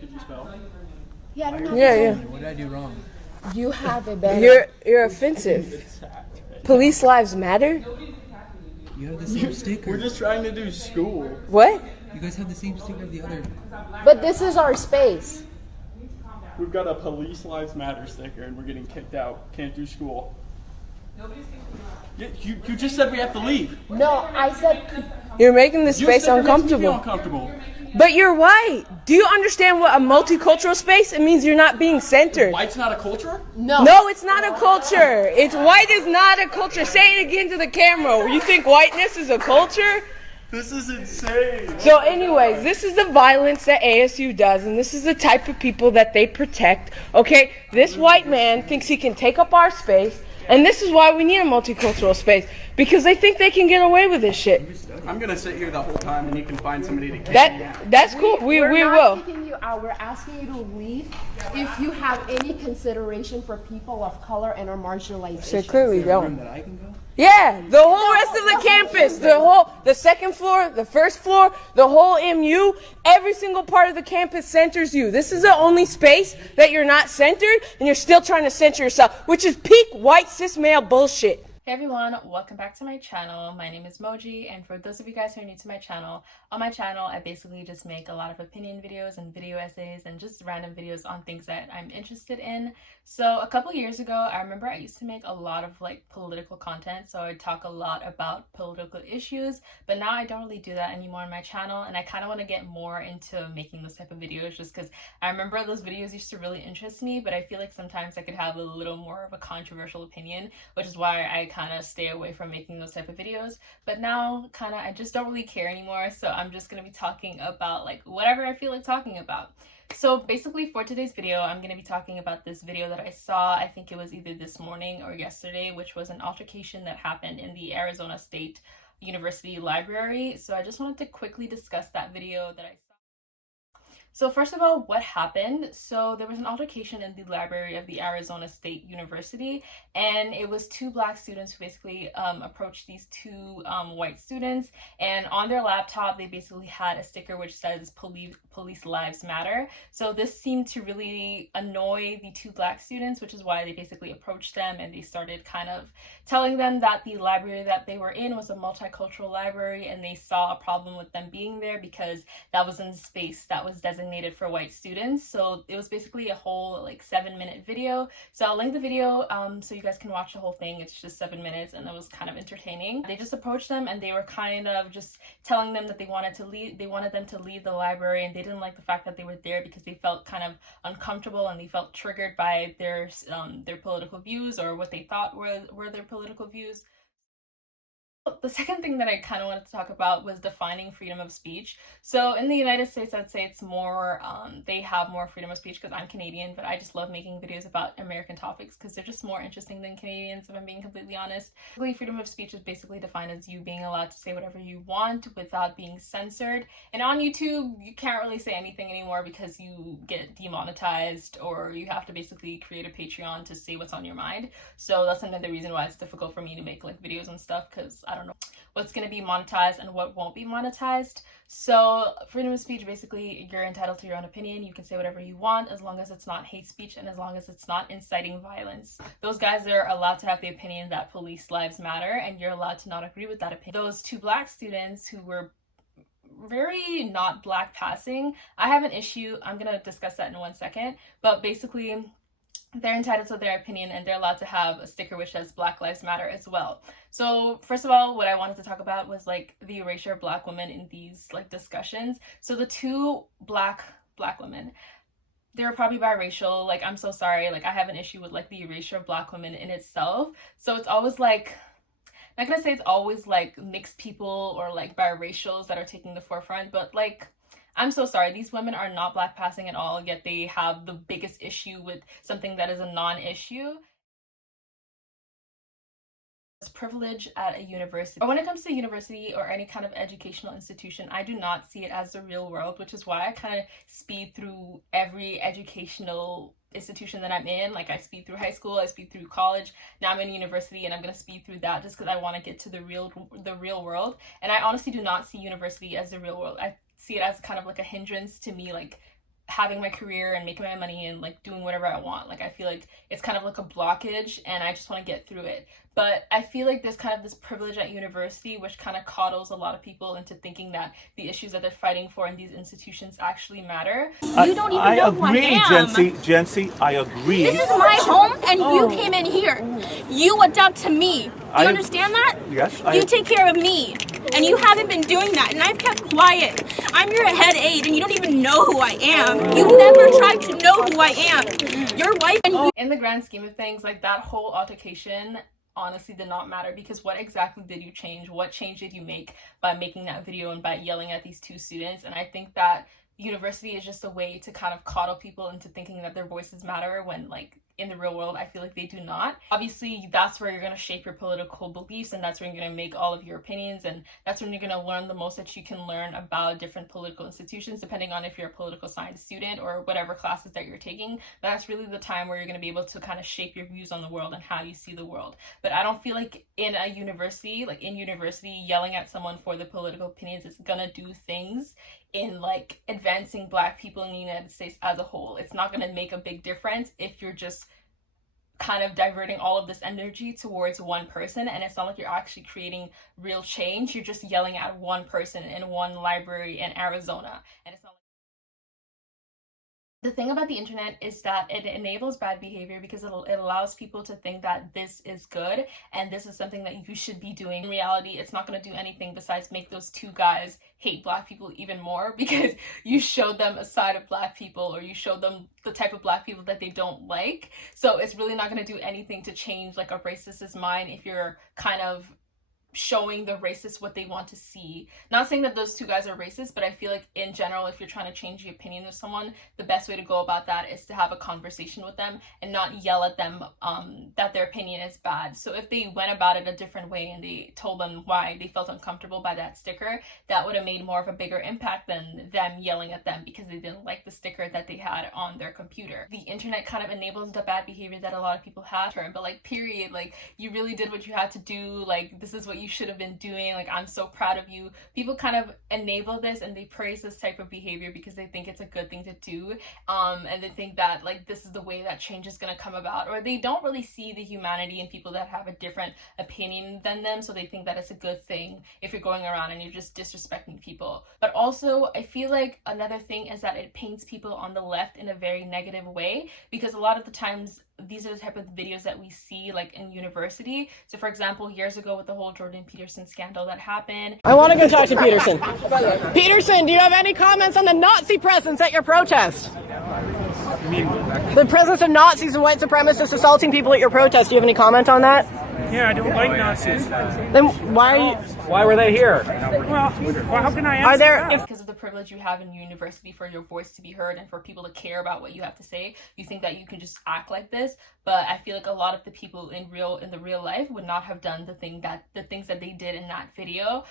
Did you spell? Yeah, I don't know. Yeah. What did I do wrong? You have a better. You're offensive. Police lives matter? You have the same sticker. We're just trying to do school. What? You guys have the same sticker of the other. But this is our space. We've got a Police Lives Matter sticker and we're getting kicked out. Can't do school. You just said we have to leave. No, I said. You're making the You space said it makes me feel uncomfortable. uncomfortable. But you're white. Do you understand what a multicultural space? It means you're not being centered. White's not a culture? No. No, it's not a culture. It's white is not a culture. Say it again to the camera. You think whiteness is a culture? This is insane. So anyways, this is the violence that ASU does, and this is the type of people that they protect. Okay, this white man thinks he can take up our space, and this is why we need a multicultural space, because they think they can get away with this shit. I'm gonna sit here the whole time and you can find somebody to kick me out. That's cool. We We're not will. kicking you out. We're asking you to leave if you have any consideration for people of color and our marginalized So issues. clearly Room don't. that I can go? Yeah, the whole rest of the campus, the second floor, the first floor, the whole MU, every single part of the campus centers you. This is the only space that you're not centered, and you're still trying to center yourself, which is peak white cis male bullshit. Hey everyone, welcome back to my channel. My name is Moji, and for those of you guys who are new to my channel, on my channel I basically just make a lot of opinion videos and video essays and just random videos on things that I'm interested in. So a couple years ago, I remember I used to make a lot of like political content, so I'd talk a lot about political issues, but now I don't really do that anymore on my channel, and I kind of want to get more into making those type of videos just because I remember those videos used to really interest me, but I feel like sometimes I could have a little more of a controversial opinion, which is why I kind of stay away from making those type of videos. But now I just don't really care anymore, so I'm just gonna be talking about like whatever I feel like talking about. So basically for today's video, I'm going to be talking about this video that I saw, I think it was either this morning or yesterday, which was an altercation that happened in the Arizona State University library. So I just wanted to quickly discuss that video that I saw. So first of all, what happened? So there was an altercation in the library of the Arizona State University, and it was two black students who basically approached these two white students, and on their laptop they basically had a sticker which says police lives matter. So this seemed to really annoy the two black students, which is why they basically approached them, and they started kind of telling them that the library that they were in was a multicultural library, and they saw a problem with them being there because that was in space that was designated for white students. So it was basically a whole like 7-minute video. So I'll link the video so you guys can watch the whole thing. It's just 7 minutes and it was kind of entertaining. They just approached them and they were kind of just telling them that they wanted them to leave the library, and they didn't like the fact that they were there because they felt kind of uncomfortable and they felt triggered by their political views, or what they thought were their political views. The second thing that I kind of wanted to talk about was defining freedom of speech. So in the United States, I'd say it's more, they have more freedom of speech because I'm Canadian, but I just love making videos about American topics because they're just more interesting than Canadians, if I'm being completely honest. Freedom of speech is basically defined as you being allowed to say whatever you want without being censored. And on YouTube, you can't really say anything anymore because you get demonetized, or you have to basically create a Patreon to say what's on your mind. So that's another reason why it's difficult for me to make like videos and stuff, because I don't know what's going to be monetized and what won't be monetized. So freedom of speech, basically you're entitled to your own opinion. You can say whatever you want as long as it's not hate speech and as long as it's not inciting violence. Those guys are allowed to have the opinion that police lives matter, and you're allowed to not agree with that opinion. Those two black students who were very not black passing, I have an issue. I'm going to discuss that in 1 second, but basically they're entitled to their opinion and they're allowed to have a sticker which says Black Lives Matter as well. So first of all, what I wanted to talk about was like the erasure of black women in these like discussions. So the two black women, they were probably biracial. Like, I'm so sorry, like I have an issue with like the erasure of black women in itself. So it's always like, I'm not gonna say it's always like mixed people or like biracials that are taking the forefront, but like, I'm so sorry, these women are not black passing at all, yet they have the biggest issue with something that is a non-issue. Privilege at a university, or when it comes to university or any kind of educational institution, I do not see it as the real world, which is why I kind of speed through every educational institution that I'm in. Like, I speed through high school, I speed through college, now I'm in university, and I'm going to speed through that just because I want to get to the real world. And I honestly do not see university as the real world. I see it as kind of like a hindrance to me, like having my career and making my money and like doing whatever I want. Like I feel like it's kind of like a blockage and I just want to get through it. But I feel like there's kind of this privilege at university which kind of coddles a lot of people into thinking that the issues that they're fighting for in these institutions actually matter. You don't even know who I am. Jency, I agree. This is my home and you came in here. You adapt to me. Do you understand that? Yes. You take care of me. And you haven't been doing that, and I've kept quiet. I'm your head aide, and you don't even know who I am. You never tried to know who I am. Your wife and you. In the grand scheme of things, like that whole altercation honestly did not matter, because what exactly did you change? What change did you make by making that video and by yelling at these two students? And I think that university is just a way to kind of coddle people into thinking that their voices matter when, like, in the real world, I feel like they do not. Obviously, that's where you're going to shape your political beliefs, and that's where you're going to make all of your opinions, and that's when you're going to learn the most that you can learn about different political institutions, depending on if you're a political science student or whatever classes that you're taking. That's really the time where you're going to be able to kind of shape your views on the world and how you see the world. But I don't feel like in a university, like in university, yelling at someone for their political opinions is going to do things in like advancing Black people in the United States as a whole. It's not going to make a big difference if you're just kind of diverting all of this energy towards one person, and it's not like you're actually creating real change. You're just yelling at one person in one library in Arizona, and it's not like... The thing about the internet is that it enables bad behavior because it allows people to think that this is good and this is something that you should be doing. In reality, it's not going to do anything besides make those two guys hate Black people even more, because you showed them a side of Black people, or you showed them the type of Black people that they don't like. So it's really not going to do anything to change like a racist's mind if you're kind of showing the racists what they want to see. Not saying that those two guys are racist, but I feel like in general, if you're trying to change the opinion of someone, the best way to go about that is to have a conversation with them and not yell at them that their opinion is bad. So if they went about it a different way and they told them why they felt uncomfortable by that sticker, that would have made more of a bigger impact than them yelling at them because they didn't like the sticker that they had on their computer. The internet kind of enables the bad behavior that a lot of people have, but like, period, like, you really did what you had to do, like, this is what you should have been doing, like, I'm so proud of you. People kind of enable this and they praise this type of behavior because they think it's a good thing to do, and they think that like this is the way that change is going to come about, or they don't really see the humanity in people that have a different opinion than them, so they think that it's a good thing if you're going around and you're just disrespecting people. But also, I feel like another thing is that it paints people on the left in a very negative way, because a lot of the times these are the type of videos that we see like in university. So for example, years ago with the whole Jordan Peterson scandal that happened. I want to go talk to Peterson. Peterson, do you have any comments on the Nazi presence at your protest? The presence of Nazis and white supremacists assaulting people at your protest. Do you have any comment on that? Yeah, I don't like Nazis. Then why were they here? Well, how can I answer that? Because of the privilege you have in university for your voice to be heard and for people to care about what you have to say, you think that you can just act like this. But I feel like a lot of the people in the real life would not have done the things that they did in that video.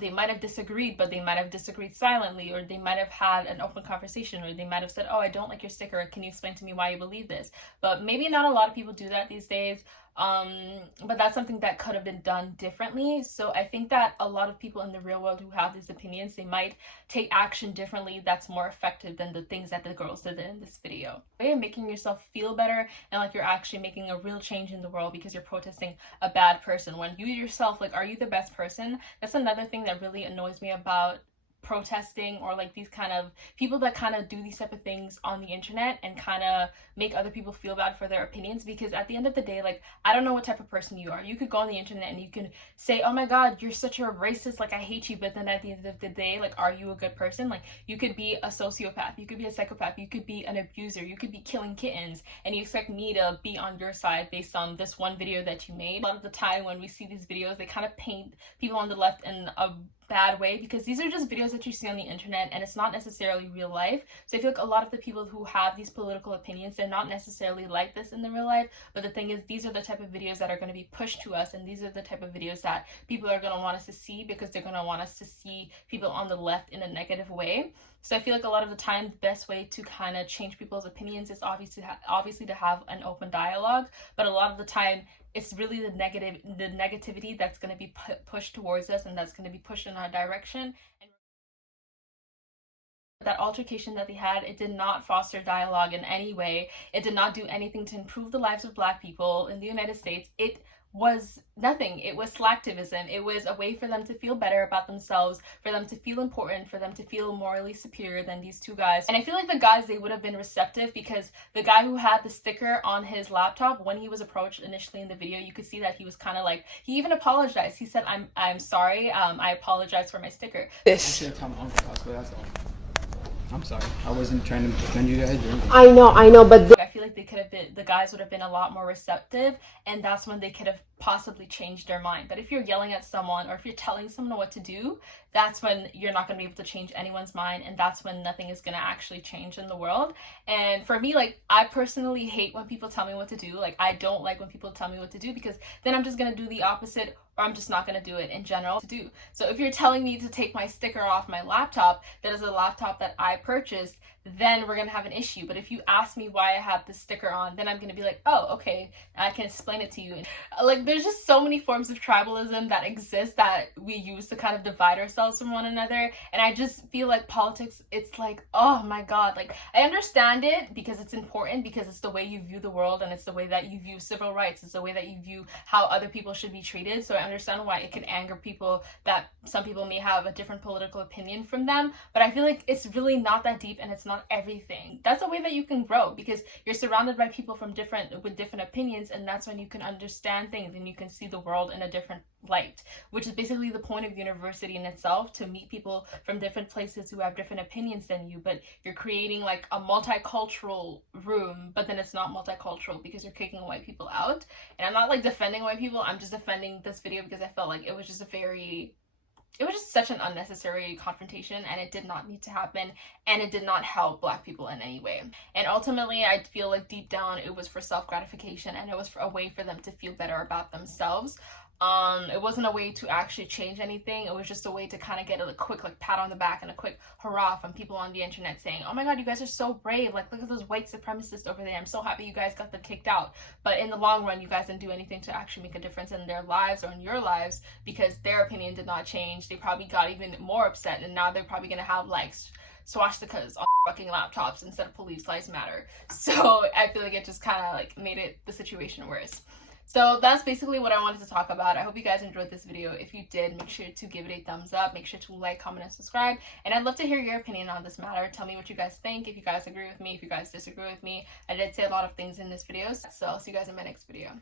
They might have disagreed, but they might have disagreed silently, or they might have had an open conversation, or they might have said, oh, I don't like your sticker, can you explain to me why you believe this? But maybe not a lot of people do that these days. But that's something that could have been done differently. So I think that a lot of people in the real world who have these opinions, they might take action differently that's more effective than the things that the girls did in this video. Way of making yourself feel better and like you're actually making a real change in the world because you're protesting a bad person, when you yourself, like, are you the best person? That's another thing that really annoys me about protesting, or like these kind of people that kind of do these type of things on the internet and kind of make other people feel bad for their opinions. Because at the end of the day, like, I don't know what type of person you are. You could go on the internet and you can say, oh my god, you're such a racist, like, I hate you, but then at the end of the day, like, are you a good person? Like, you could be a sociopath, you could be a psychopath, you could be an abuser, you could be killing kittens, and you expect me to be on your side based on this one video that you made. A lot of the time when we see these videos, they kind of paint people on the left in a bad way, because these are just videos that you see on the internet and it's not necessarily real life. So I feel like a lot of the people who have these political opinions, they're not necessarily like this in the real life, but the thing is, these are the type of videos that are going to be pushed to us, and these are the type of videos that people are going to want us to see, because they're going to want us to see people on the left in a negative way. So I feel like a lot of the time, the best way to kind of change people's opinions is obviously to have an open dialogue, but a lot of the time it's really the negativity that's going to be pushed towards us, and that's going to be pushed in our direction. That altercation that they had, it did not foster dialogue in any way. It did not do anything to improve the lives of Black people in the United States. It was nothing. It was slacktivism. It was a way for them to feel better about themselves, for them to feel important, for them to feel morally superior than these two guys. And I feel like the guys, they would have been receptive, because the guy who had the sticker on his laptop, when he was approached initially in the video, you could see that he was kind of like, he even apologized. He said, I'm sorry, I apologize for my sticker. I'm sorry. I wasn't trying to defend you guys or anything. I know, but I feel like they could have been, the guys would have been a lot more receptive, and that's when they could have possibly changed their mind. But if you're yelling at someone, or if you're telling someone what to do, that's when you're not going to be able to change anyone's mind, and that's when nothing is going to actually change in the world. And for me, like, I personally hate when people tell me what to do. Like, I don't like when people tell me what to do, because then I'm just going to do the opposite, or I'm just not going to do it in general to do. So if you're telling me to take my sticker off my laptop, that is a laptop that I purchased, then we're going to have an issue. But if you ask me why I have the sticker on, then I'm going to be like, oh, okay, I can explain it to you. And, like, there's just so many forms of tribalism that exist that we use to kind of divide ourselves from one another. And I just feel like politics, it's like, oh my God, like, I understand it because it's important, because it's the way you view the world, and it's the way that you view civil rights, it's the way that you view how other people should be treated. So I understand why it can anger people, that some people may have a different political opinion from them, but I feel like it's really not that deep, and it's not everything. That's the way that you can grow, because you're surrounded by people with different opinions, and that's when you can understand things and you can see the world in a different light, which is basically the point of university in itself, to meet people from different places who have different opinions than you. But you're creating like a multicultural room, but then it's not multicultural because you're kicking white people out. And I'm not like defending white people, I'm just defending this video because I felt like it was just such an unnecessary confrontation, and it did not need to happen, and it did not help Black people in any way. And ultimately, I feel like deep down it was for self-gratification, and it was a way for them to feel better about themselves. It wasn't a way to actually change anything. It was just a way to kind of get a quick like pat on the back and a quick hurrah from people on the internet saying, oh my God, you guys are so brave, like look at those white supremacists over there, I'm so happy you guys got them kicked out. But in the long run, you guys didn't do anything to actually make a difference in their lives or in your lives, because their opinion did not change. They probably got even more upset, and now they're probably gonna have like swastikas on fucking laptops instead of police lives matter. So I feel like it just kind of like made the situation worse. So that's basically what I wanted to talk about. I hope you guys enjoyed this video. If you did, make sure to give it a thumbs up. Make sure to like, comment, and subscribe. And I'd love to hear your opinion on this matter. Tell me what you guys think. If you guys agree with me, if you guys disagree with me. I did say a lot of things in this video. So I'll see you guys in my next video.